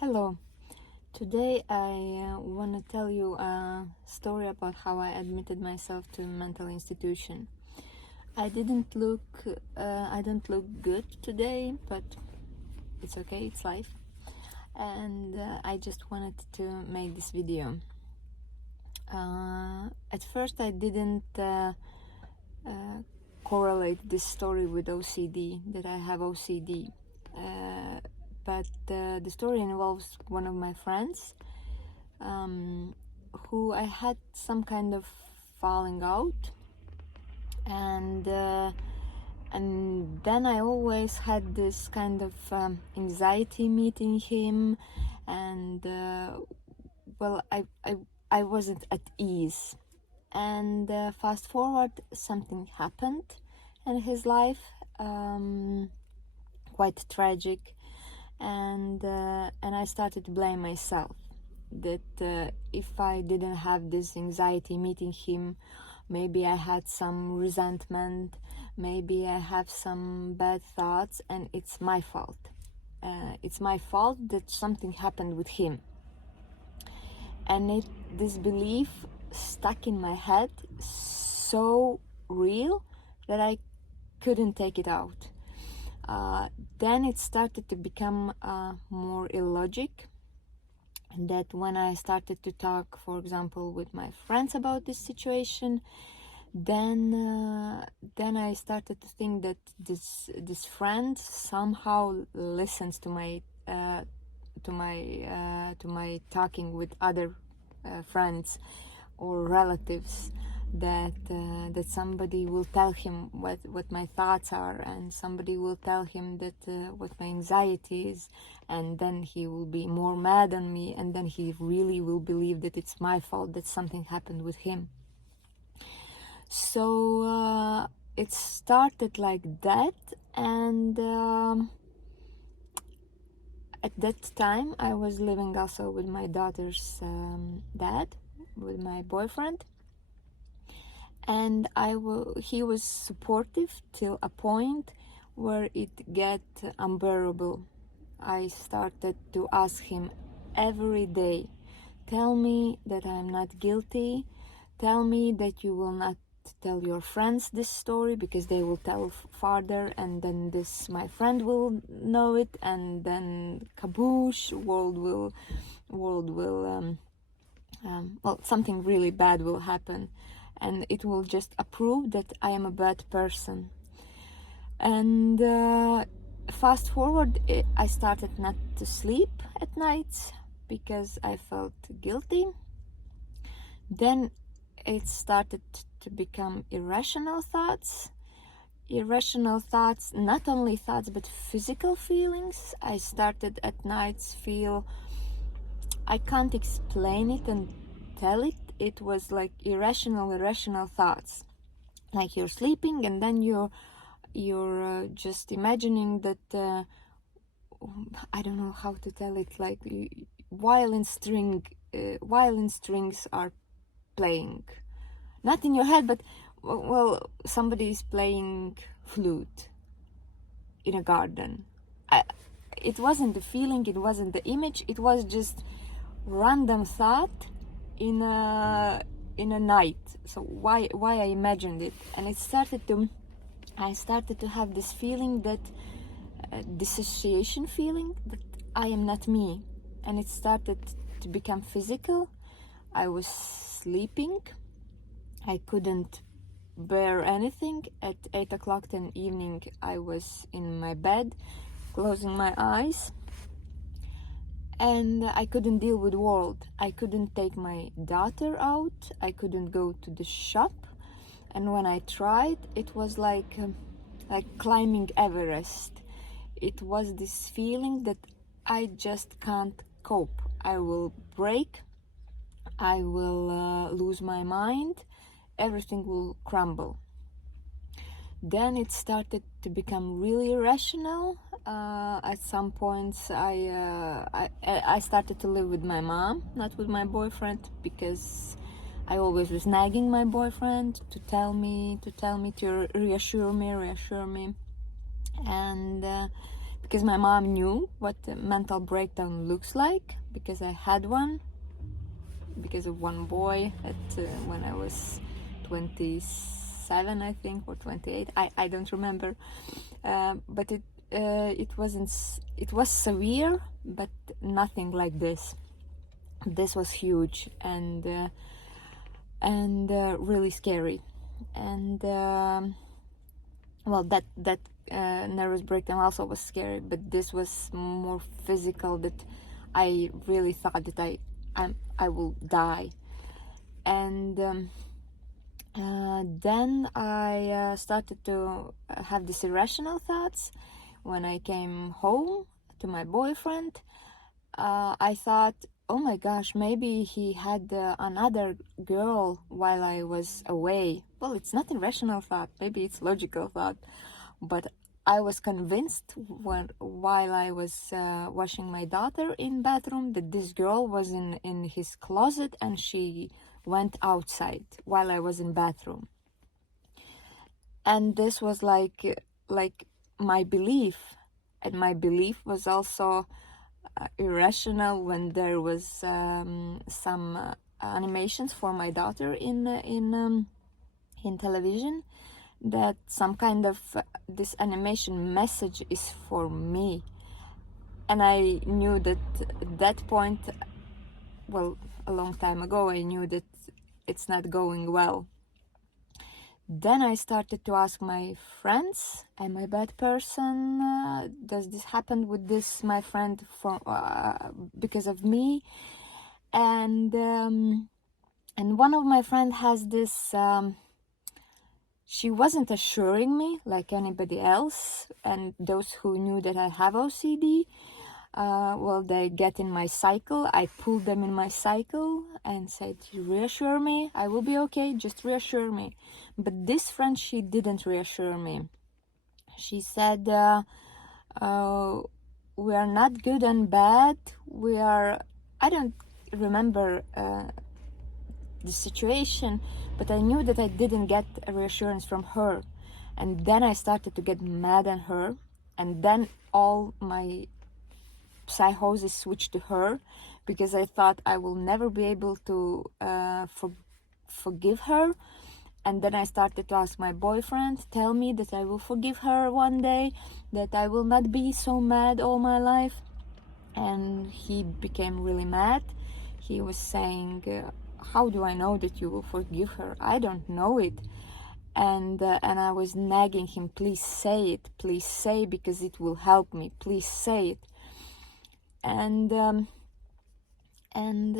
Hello. Today I want to tell you a story about how I admitted myself to a mental institution. I didn't look I don't look good today, but it's okay, it's life. And I just wanted to make this video. At first I didn't correlate this story with OCD, that I have OCD. But the story involves one of my friends who I had some kind of falling out, and then I always had this kind of anxiety meeting him, and I wasn't at ease. And fast forward, something happened in his life, quite tragic, and I started to blame myself that if I didn't have this anxiety meeting him, maybe I had some resentment, maybe I have some bad thoughts, and it's my fault. It's my fault that something happened with him. And this belief stuck in my head so real that I couldn't take it out. Then it started to become more illogic, and that when I started to talk, for example, with my friends about this situation, then I started to think that this friend somehow listens to my talking with other friends or relatives, that somebody will tell him what my thoughts are, and somebody will tell him that what my anxiety is, and then he will be more mad on me, and then he really will believe that it's my fault that something happened with him. So it started like that, and at that time I was living also with my daughter's dad, with my boyfriend, and he was supportive till a point where it get unbearable. I started to ask him every day, tell me that I'm not guilty, tell me that you will not tell your friends this story, because they will tell farther, and then my friend will know it, and then kaboosh, world will something really bad will happen, and it will just approve that I am a bad person. And fast forward, I started not to sleep at nights because I felt guilty. Then it started to become irrational thoughts, not only thoughts but physical feelings. I started at nights feel, I can't explain it and tell it. It was like irrational thoughts. Like you're sleeping and then you're just imagining that I don't know how to tell it. Like violin strings are playing, not in your head, but somebody is playing flute in a garden. It wasn't the feeling, it wasn't the image, it was just random thought in a night. So why I imagined it, and I started to have this feeling, that dissociation feeling, that I am not me, and it started to become physical. I was sleeping, I couldn't bear anything. At 8 o'clock in the evening I was in my bed closing my eyes, and I couldn't deal with the world. I couldn't take my daughter out, I couldn't go to the shop, and when I tried, it was like climbing Everest. It was this feeling that I just can't cope. I will break, I will lose my mind, everything will crumble. Then it started to become really irrational. At some points I started to live with my mom, not with my boyfriend, because I always was nagging my boyfriend to tell me, to reassure me, and because my mom knew what a mental breakdown looks like, because I had one, because of one boy when I was 27, I think, or 28. I don't remember, but it was severe, but nothing like this. This was huge and really scary. And well, that nervous breakdown also was scary, but this was more physical, that I really thought that I will die. And then I started to have these irrational thoughts. When I came home to my boyfriend, I thought, oh my gosh, maybe he had another girl while I was away. Well, it's not irrational thought, maybe it's logical thought, but I was convinced while I was washing my daughter in bathroom that this girl was in his closet, and she went outside while I was in bathroom. And this was like my belief, and my belief was also irrational when there was some animations for my daughter in television, that some kind of this animation message is for me. And I knew that at that point, well, a long time ago, I knew that it's not going well. Then I started to ask my friends, am I a bad person? Does this happen with this, my friend, because of me? And one of my friends has this, she wasn't assuring me like anybody else, and those who knew that I have OCD, well, they get in my cycle. I pulled them in my cycle and said, reassure me, I will be okay, just reassure me. But this friend, she didn't reassure me. She said, we are not good and bad, I don't remember the situation, but I knew that I didn't get a reassurance from her. And then I started to get mad at her, and then all my psychosis switched to her, because I thought I will never be able to forgive her. And then I started to ask my boyfriend, tell me that I will forgive her one day, that I will not be so mad all my life. And he became really mad. He was saying, how do I know that you will forgive her? I don't know it. And I was nagging him, please say it, please say, because it will help me, please say it. And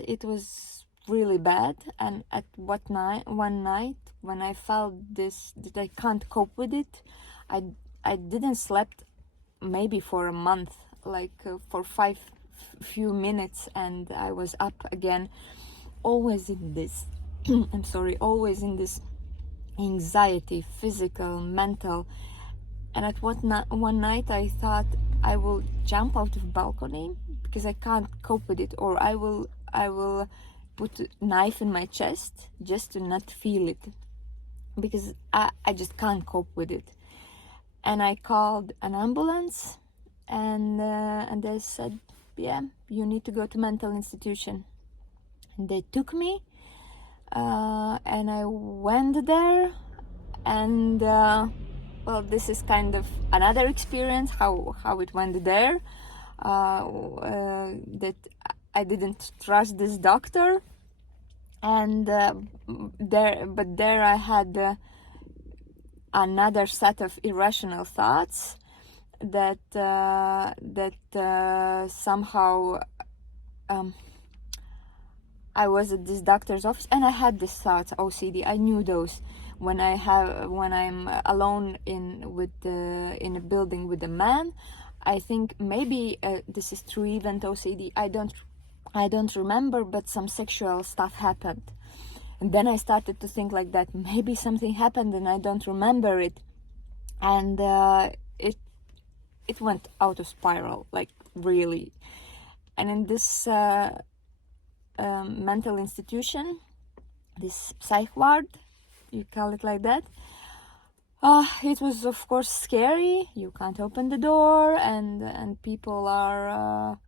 it was really bad. And at one night when I felt this, that I can't cope with it, I didn't slept maybe for a month, like for few minutes, and I was up again, always in this I'm sorry, always in this anxiety, physical, mental. And at one night I thought I will jump out of balcony because I can't cope with it, or I will put a knife in my chest just to not feel it, because I just can't cope with it. And I called an ambulance, and they said, yeah, you need to go to mental institution. And they took me, and I went there, and well, this is kind of another experience how it went there, that I didn't trust this doctor, and there I had another set of irrational thoughts that somehow I was at this doctor's office, and I had these thoughts, OCD. I knew those when I'm alone in a building with a man. I think maybe this is true event OCD. I don't remember, but some sexual stuff happened. And then I started to think like that, maybe something happened and I don't remember it. And it went out of spiral, like really. And in this mental institution, this psych ward, you call it like that, It was of course scary. You can't open the door, and people are